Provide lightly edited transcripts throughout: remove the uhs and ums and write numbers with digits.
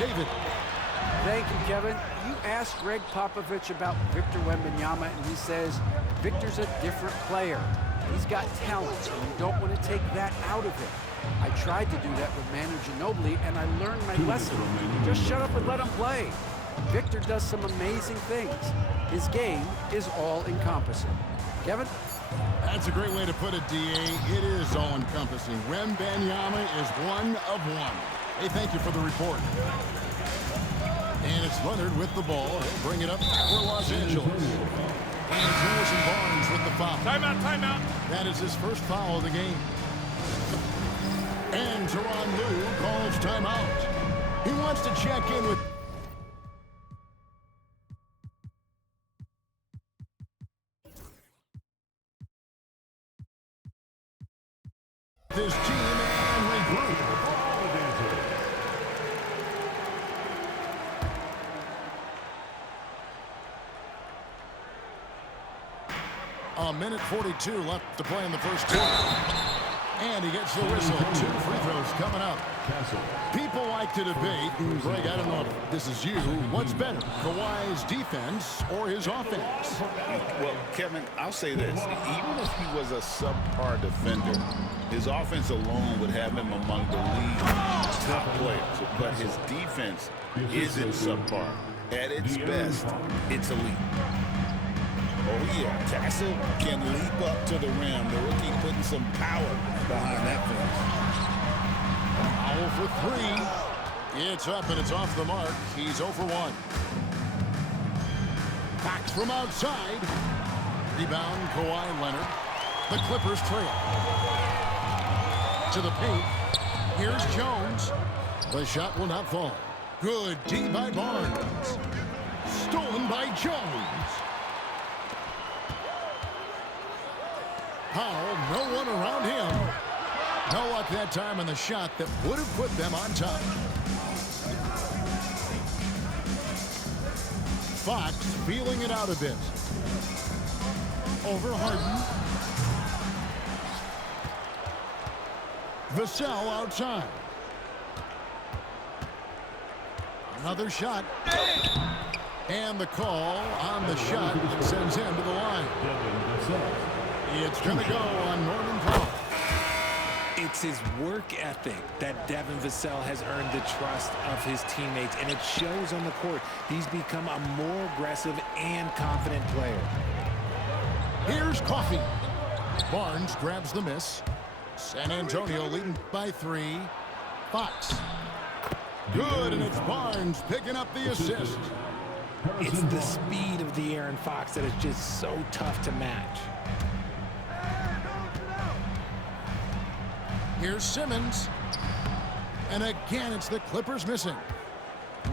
David. Thank you, Kevin. You asked Greg Popovich about Victor Wembanyama, and he says Victor's a different player. He's got talent, and you don't want to take that out of him. I tried to do that with Manu Ginobili, and I learned my lesson. Just shut up and let him play. Victor does some amazing things. His game is all-encompassing. Kevin? That's a great way to put it, D.A. It is all-encompassing. Wembanyama is one of one. Hey, thank you for the report. And it's Leonard with the ball. He'll bring it up for Los Angeles. And Harrison Barnes with the foul. Timeout, timeout. That is his first foul of the game. And Tyronn Lue calls timeout. He wants to check in with this team and regroup. A minute 42 left to play in the first quarter. And he gets the whistle. 2 free throws coming up. People like to debate, Greg, I don't know if this is you, what's better, Kawhi's defense or his offense? Well, Kevin, I'll say this. Even if he was a subpar defender, his offense alone would have him among the league's top players. But his defense isn't subpar. At its best, it's elite. Oh, yeah. Castle can leap up to the rim. The rookie putting some power behind that finish. Foul for 3. It's up and it's off the mark. He's 0 for 1. Fox from outside. Rebound, Kawhi Leonard. The Clippers trail. To the paint. Here's Jones. The shot will not fall. Good D by Barnes. Stolen by Jones. Powell, no one around him. No luck that time on the shot that would have put them on top. Fox feeling it out a bit. Over Harden. Vassell outside. Another shot. And the call on the shot sends him to the line. It's going to go on Norman Powell. It's his work ethic that Devin Vassell has earned the trust of his teammates, and it shows on the court. He's become a more aggressive and confident player. Here's Coffey. Barnes grabs the miss. San Antonio leading by 3. Fox. Good, and it's Barnes picking up the assist. It's the speed of De'Aaron Fox that is just so tough to match. Here's Simmons. And again, it's the Clippers missing.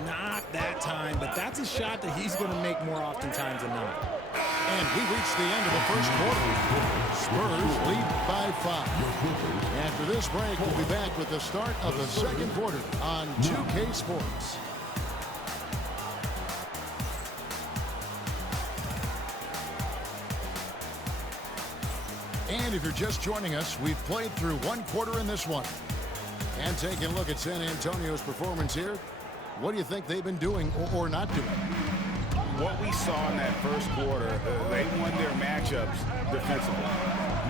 Not that time, but that's a shot that he's going to make more oftentimes than not. And we reach the end of the first quarter. Spurs lead by 5. After this break, we'll be back with the start of the second quarter on 2K Sports. And if you're just joining us, we've played through one quarter in this one. And taking a look at San Antonio's performance here, what do you think they've been doing or not doing? What we saw in that first quarter, they won their matchups defensively.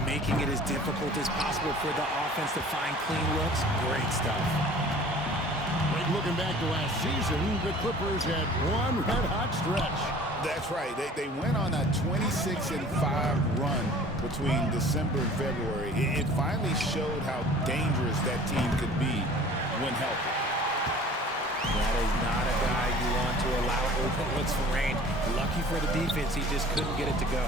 Making it as difficult as possible for the offense to find clean looks. Great stuff. Looking back to last season, the Clippers had one red-hot stretch. That's right. They went on a 26-5 run between December and February. It finally showed how dangerous that team could be when healthy. That is not a guy you want to allow open looks for rain. Lucky for the defense, he just couldn't get it to go.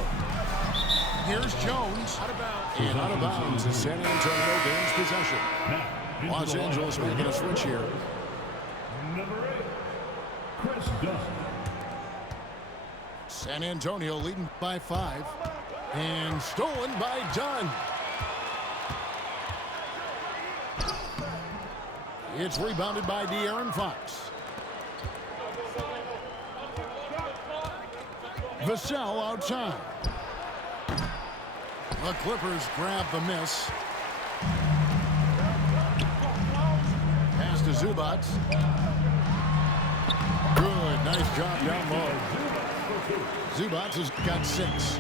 Here's Jones. Out of bounds as San Antonio gains possession. Los Angeles making a switch here. Number 8, Chris Dunn. San Antonio leading by 5. And stolen by Dunn. It's rebounded by De'Aaron Fox. Vassell outside. The Clippers grab the miss. Pass to Zubac. job down low. Zubac has got 6.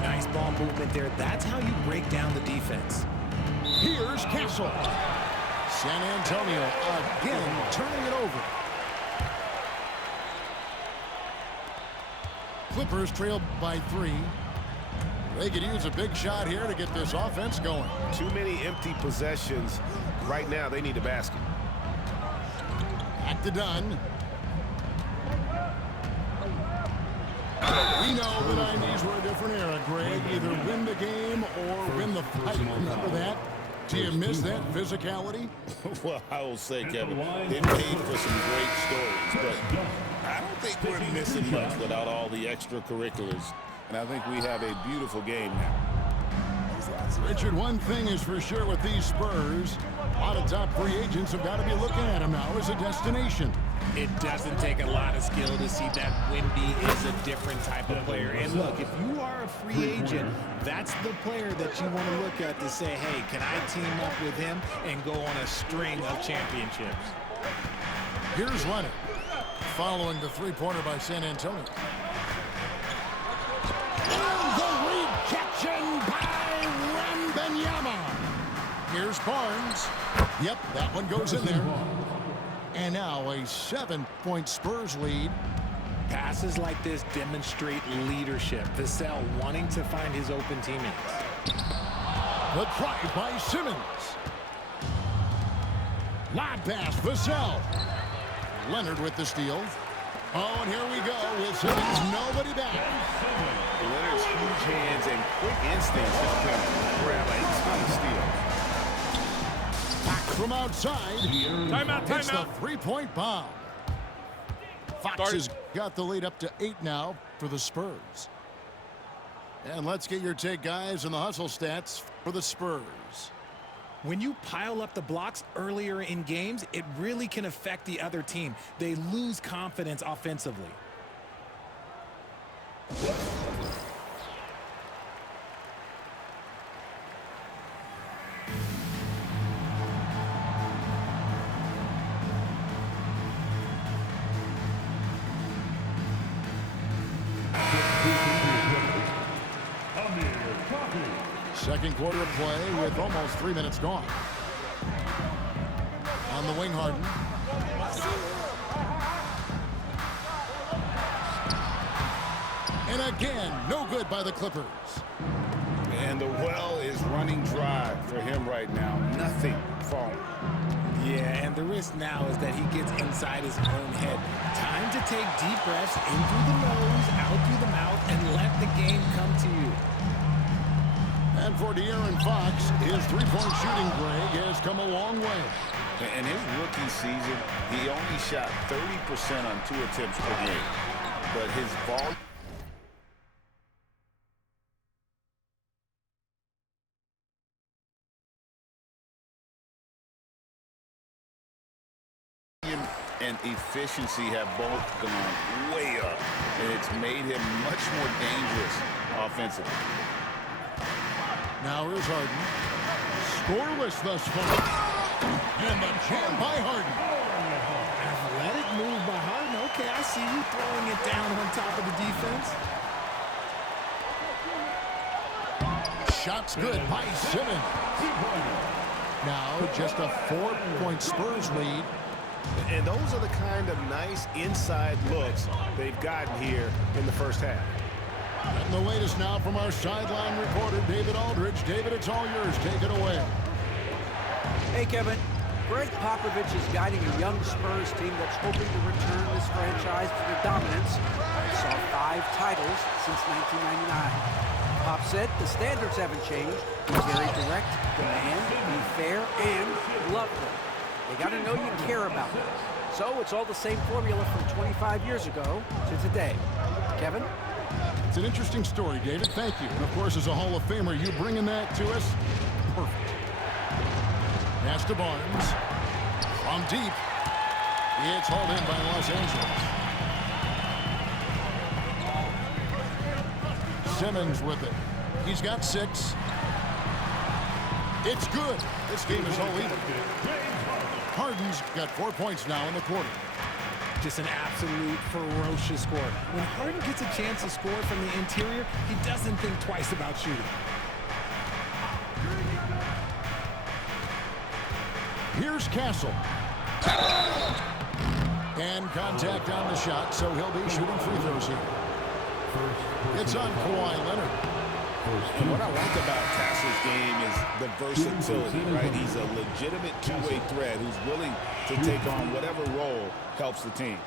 Nice ball movement there. That's how you break down the defense. Here's Castle. San Antonio again turning it over. Clippers trail by 3. They could use a big shot here to get this offense going. Too many empty possessions. Right now, they need a basket. Back to Dunn. We know the 90s were a different era, Greg. Either win the game or win the fight. Remember that? Do you miss that physicality? Well, I will say, Kevin, it made for some great stories, but I don't think we're missing much without all the extracurriculars. And I think we have a beautiful game now. Richard, one thing is for sure with these Spurs, a lot of top free agents have got to be looking at them now as a destination. It doesn't take a lot of skill to see that Wemby is a different type of player. And look, if you are a free agent, that's the player that you want to look at to say, hey, can I team up with him and go on a string of championships? Here's Leonard following the three-pointer by San Antonio. And the rejection by Wembanyama. Here's Barnes. Yep, that one goes in there. And now a 7-point Spurs lead. Passes like this demonstrate leadership. Vassell wanting to find his open teammates. The drive by Simmons. Lob pass, Vassell. Leonard with the steal. Oh, and here we go with Simmons. Nobody back. Leonard's huge hands and quick instincts help him grab a ton of steals. From outside, it's the three-point bomb. Fox has got the lead up to 8 now for the Spurs. And let's get your take, guys, on the hustle stats for the Spurs. When you pile up the blocks earlier in games, it really can affect the other team. They lose confidence offensively. Second quarter of play with almost 3 minutes gone. On the wing, Harden. And again, no good by the Clippers. And the well is running dry for him right now. Nothing falling. Yeah, and the risk now is that he gets inside his own head. Time to take deep breaths in through the nose, out through the mouth, and let the game come to you. And for De'Aaron Fox, his three-point shooting, Greg, has come a long way. In his rookie season, he only shot 30% on 2 attempts per game. But his volume and efficiency have both gone way up, and it's made him much more dangerous offensively. Now here's Harden. Scoreless thus far. And the jam by Harden. Athletic move by Harden. Okay, I see you throwing it down on top of the defense. Shots good by Simmons. Now just a 4-point Spurs lead. And those are the kind of nice inside looks they've gotten here in the first half. And the latest now from our sideline reporter, David Aldridge. David, it's all yours. Take it away. Hey, Kevin. Greg Popovich is guiding a young Spurs team that's hoping to return this franchise to the dominance that saw 5 titles since 1999. Pop said the standards haven't changed. Be very direct, demand, be fair, and love them. They got to know you care about them. So it's all the same formula from 25 years ago to today. Kevin? It's an interesting story, David. Thank you. And, of course, as a Hall of Famer, you bringing that to us? Perfect. Pass to Barnes. From deep. It's hauled in by Los Angeles. Simmons with it. He's got 6. It's good. This game is all even. Harden's got 4 points now in the quarter. just an absolute ferocious scorer. When Harden gets a chance to score from the interior, he doesn't think twice about shooting. Here's Castle. And contact on the shot, so he'll be shooting free throws here. It's on Kawhi Leonard. And what I like about Castle's game is the versatility, right? He's a legitimate two-way threat who's willing to take on whatever role helps the team.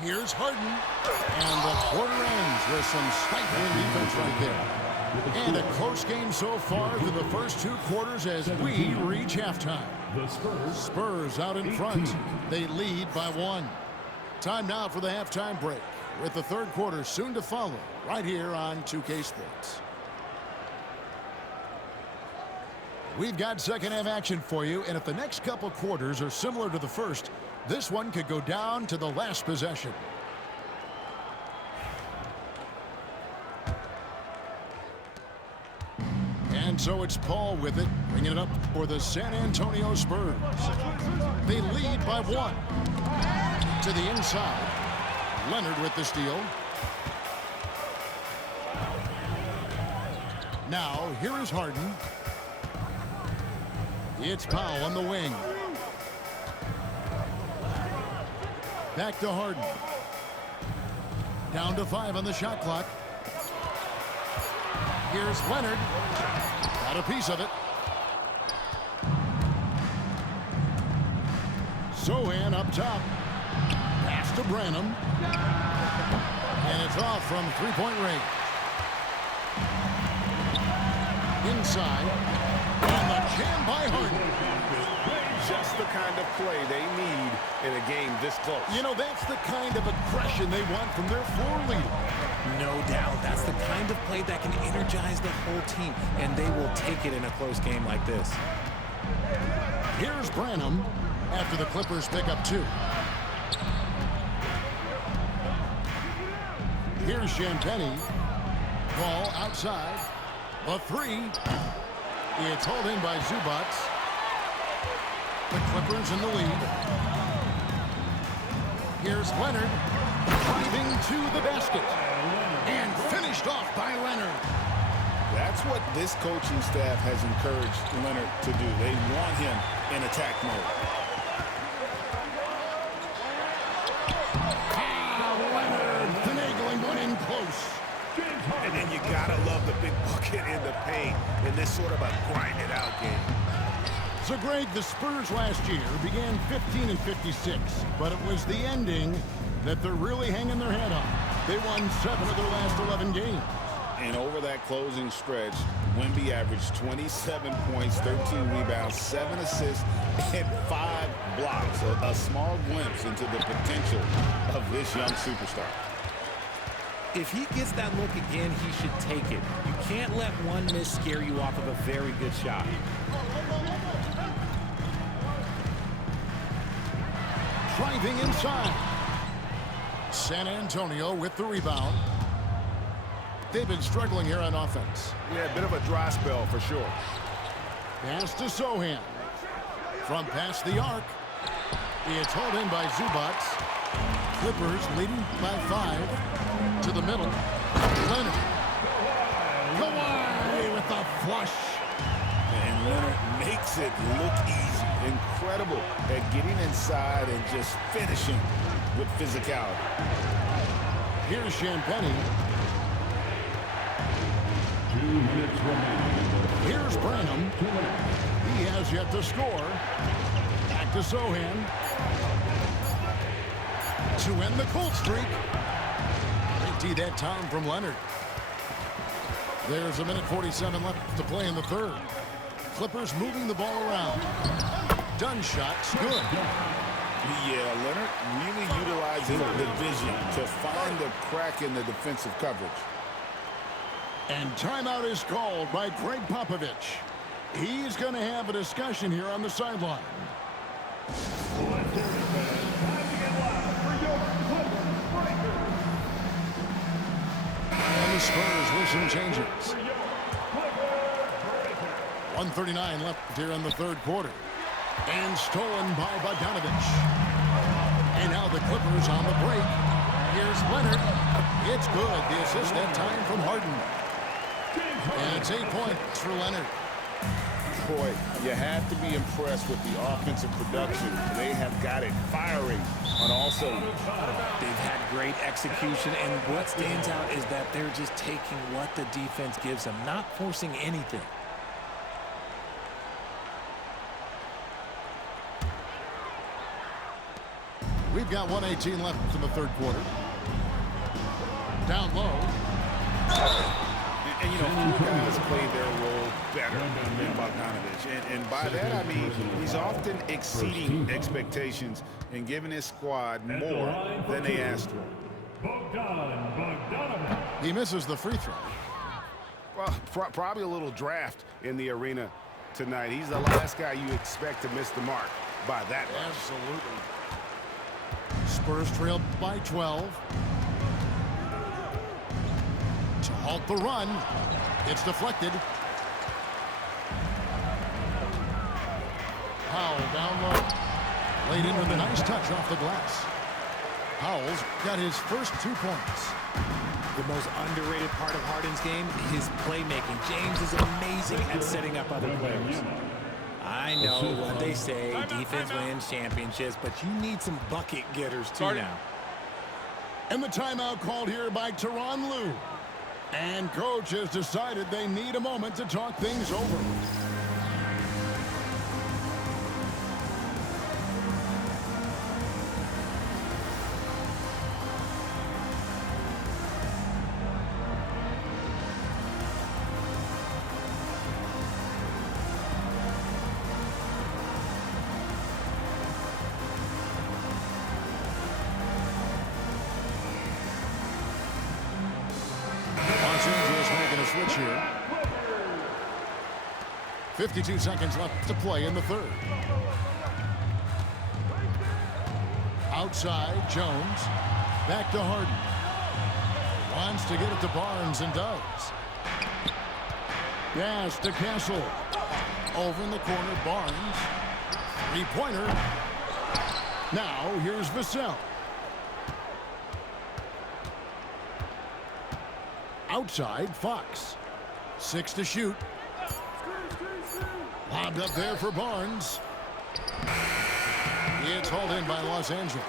Here's Harden. And the quarter ends with some stifling defense right there. And a close game so far through the first 2 quarters as we reach halftime. The Spurs out in front. They lead by 1. Time now for the halftime break, with the third quarter soon to follow right here on 2K Sports. We've got second half action for you, and if the next couple quarters are similar to the first, this one could go down to the last possession. And so it's Paul with it, bringing it up for the San Antonio Spurs. They lead by 1. To the inside. Leonard with the steal. Now, here is Harden. It's Powell on the wing. Back to Harden. Down to 5 on the shot clock. Here's Leonard. Got a piece of it. Sohan up top. Pass to Branham. And it's off from three-point range. Inside. And the jam by Harden. Just the kind of play they need in a game this close. You know, that's the kind of aggression they want from their floor leader. No doubt. That's the kind of play that can energize the whole team, and they will take it in a close game like this. Here's Branham after the Clippers pick up 2. Here's Champagnie. Ball outside. A 3. It's hauled in by Zubac. The Clippers in the lead. Here's Leonard. Driving to the basket. And finished off by Leonard. That's what this coaching staff has encouraged Leonard to do. They want him in attack mode. Leonard finagling one in close. And then you gotta love the big bucket in the paint in this sort of a grind-it-out game. So, Greg, the Spurs last year began 15-56, but it was the ending that they're really hanging their head on. They won 7 of their last 11 games. And over that closing stretch, Wemby averaged 27 points, 13 rebounds, 7 assists, and 5 blocks. A small glimpse into the potential of this young superstar. If he gets that look again, he should take it. You can't let one miss scare you off of a very good shot. Driving inside. San Antonio with the rebound. They've been struggling here on offense. Yeah, a bit of a dry spell for sure. Pass to Sohan. From past the arc. It's hauled in by Zubac. Clippers leading by 5. To the middle. Leonard. Kawhi with the flush. And Leonard makes it look easy. Incredible at getting inside and just finishing with physicality. Here's Champagnie. 2 minutes remaining. Here's Branham. He has yet to score. Back to Sohan. To end the cold streak. Big D that time from Leonard. There's a minute 47 left to play in the third. Clippers moving the ball around. Done shots. Good. Yeah, Leonard really utilizing the vision to find the crack in the defensive coverage. And timeout is called by Greg Popovich. He's going to have a discussion here on the sideline. And the Spurs with some changes. 1:39 left here in the third quarter. And stolen by Bogdanovich. And now the Clippers on the break. Here's Leonard. It's good. The assist that time from Harden. And it's 8 points for Leonard. Boy, you have to be impressed with the offensive production. They have got it firing on all cylinders. They've had great execution, and what stands out is that they're just taking what the defense gives them, not forcing anything. We've got 1:18 left in the third quarter. Down low. And you know, few guys play their role better than Bogdanovich. And by that, I mean he's often exceeding expectations and giving his squad more than they asked for. He misses the free throw. Well, probably a little draft in the arena tonight. He's the last guy you expect to miss the mark by that much. Absolutely. Spurs trail by 12. To halt the run. It's deflected. Powell down low. Laid in with a nice touch off the glass. Powell's got his first 2 points. The most underrated part of Harden's game, his playmaking. James is amazing at setting up other players. I know what they say, defense wins championships, but you need some bucket getters too now. And the timeout called here by Tyronn Lue. And coach has decided they need a moment to talk things over. Switch here. 52 seconds left to play in the third. Outside, Jones. Back to Harden. Wants to get it to Barnes and does. Yes, to Castle. Over in the corner, Barnes. Three-pointer. Now, here's Vassell. Outside, Fox. 6 to shoot. Lobbed up there for Barnes. It's hauled in by Los Angeles.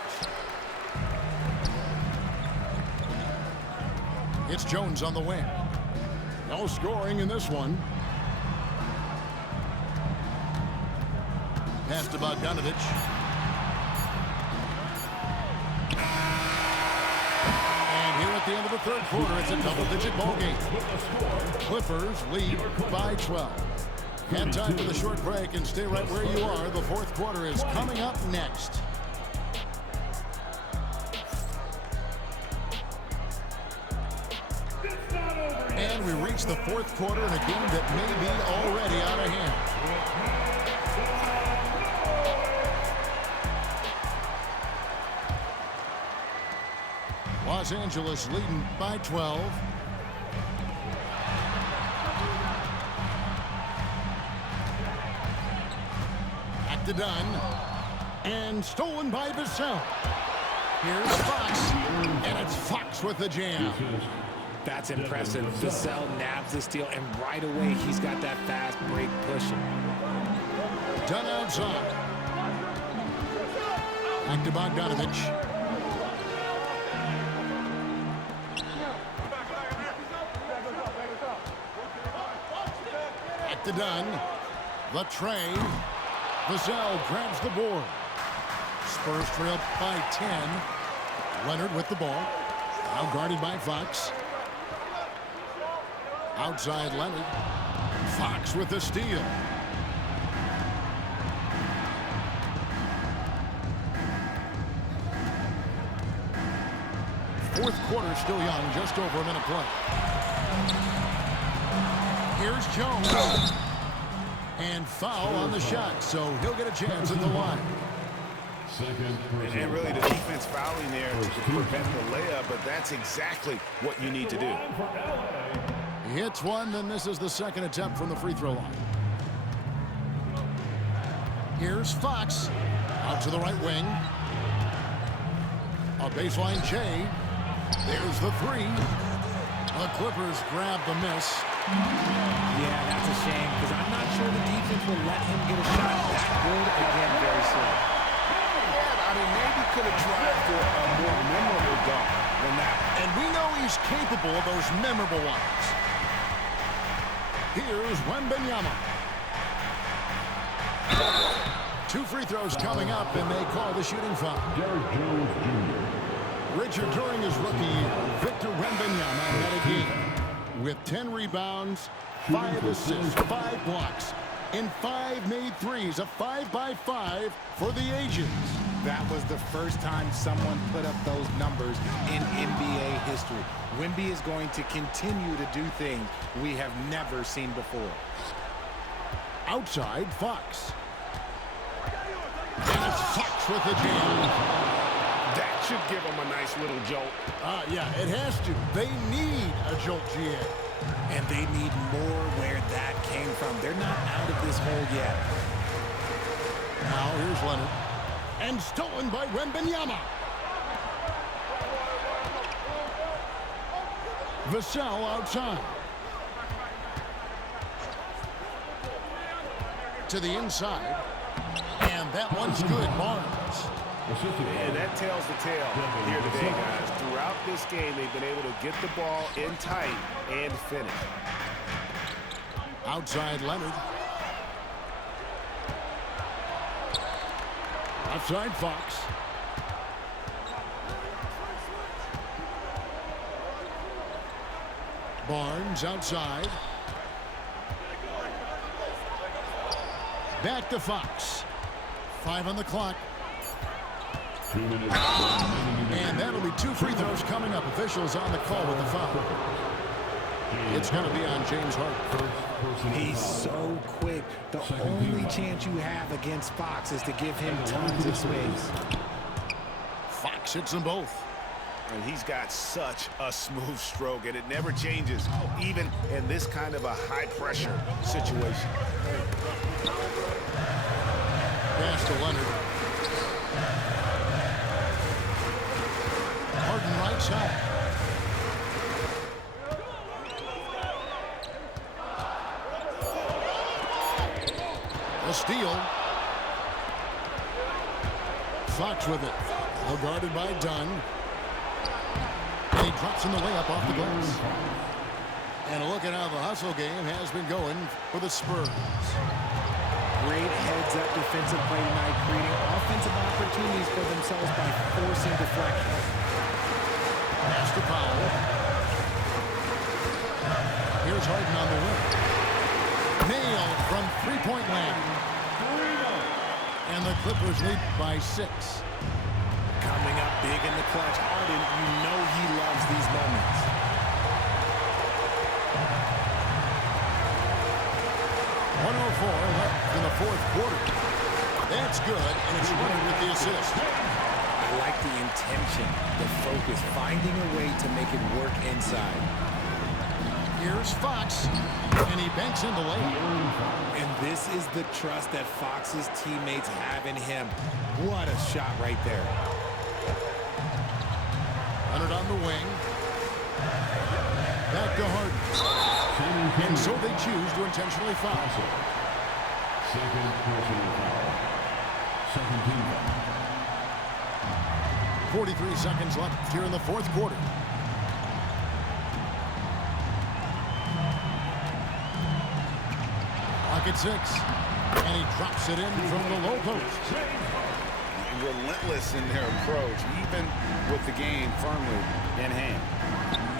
It's Jones on the wing. No scoring in this one. Pass to Bogdanovich. At the end of the third quarter, it's a double-digit ball game. Clippers lead by 12. And time for the short break, and stay right where you are. The fourth quarter is coming up next. And we reach the fourth quarter in a game that may be already out of hand. Los Angeles leading by 12. Back to Dunn. And stolen by Vassell. Here's Fox. And it's Fox with the jam. That's impressive. Vassell nabs the steal, and right away he's got that fast break pushing. Dunn outside. Back to Bogdanovich. To Dunn. The tray. Vassell grabs the board. Spurs trail by 10. Leonard with the ball. Now guarded by Fox. Outside Leonard. Fox with the steal. Fourth quarter still young, just over a minute play. Here's Jones. And foul on the shot, so he'll get a chance at the line. And really the defense fouling there to prevent the layup, but that's exactly what you need to do. He hits one, then this is the second attempt from the free throw line. Here's Fox. Out to the right wing. A baseline J. There's the three. The Clippers grab the miss. Yeah, that's a shame because I'm not sure the defense will let him get a shot that good again very soon. Yeah, I mean, maybe could have tried for a more memorable dunk than that. And we know he's capable of those memorable ones. Here's Wembanyama. 2 free throws coming up, and they call the shooting foul. Derrick Jones Jr. Richard, during his rookie year, Victor Wembanyama had a game with 10 rebounds, 5 assists, 5 blocks, and 5 made threes, a 5-by-5 for the Asians. That was the first time someone put up those numbers in NBA history. Wemby is going to continue to do things we have never seen before. Outside, Fox. And it's Fox with the jam. That should give him a nice little jolt. Yeah, it has to. They need a jolt, GA. And they need more where that came from. They're not out of this hole yet. Now here's Leonard. And stolen by Wembanyama. Vassell outside. To the inside. And that one's good, Barnes. And that tells the tale here today, guys. Throughout this game, they've been able to get the ball in tight and finish. Outside Leonard. Outside Fox. Barnes outside. Back to Fox. 5 on the clock. 2 minutes remaining. And that'll be 2 free throws coming up. Officials on the call with the foul. It's going to be on James Harden. He's so quick. The only chance you have against Fox is to give him tons of space. Fox hits them both. And he's got such a smooth stroke, and it never changes, even in this kind of a high-pressure situation. Pass to Leonard. Harden right side. A steal. Fox with it. Well guarded by Dunn. And he drops in the layup off the glass. And a look at how the hustle game has been going for the Spurs. Great heads-up defensive play tonight, creating offensive opportunities for themselves by forcing deflection. Pass to Powell. Here's Harden on the wing. Nailed from three-point land. And the Clippers lead by 6. Coming up big in the clutch. Harden, you know he loves these moments. Left in the 4th quarter. That's good, and it's Leonard with the assist. I like the intention, the focus, finding a way to make it work inside. Here's Fox, and he banks in the layup. And this is the trust that Fox's teammates have in him. What a shot right there. Leonard on the wing. Back to Harden. And so they choose to intentionally foul. Second personal foul. Second team foul. 43 seconds left here in the 4th quarter. Clock at 6. And he drops it in from the low post. Relentless in their approach, even with the game firmly in hand.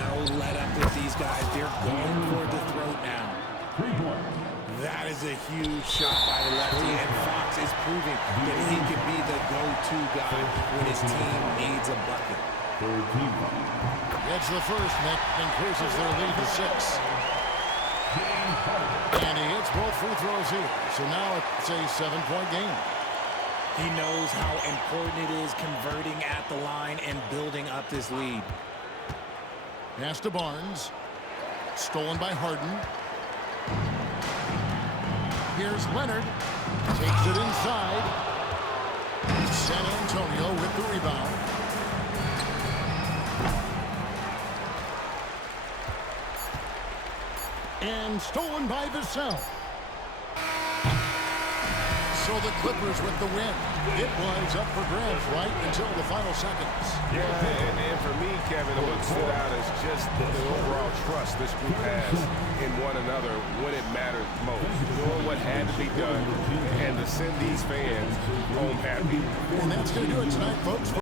No let up with these guys. They're going for the throat now. 3-point. That is a huge shot by the lefty, and Fox is proving that he can be the go-to guy when his team needs a bucket. Third team foul. Gets the first, and that increases their lead to 6. And he hits both free throws here. So now it's a 7-point game. He knows how important it is converting at the line and building up this lead. Pass to Barnes. Stolen by Harden. Here's Leonard. Takes it inside. San Antonio with the rebound. And stolen by Vassell. So the Clippers with the win. It was up for grabs right until the final seconds. Yeah, and for me, Kevin, what stood out is just the overall trust this group has in one another when it matters most. Doing what had to be done and to send these fans home happy. And that's going to do it tonight, folks.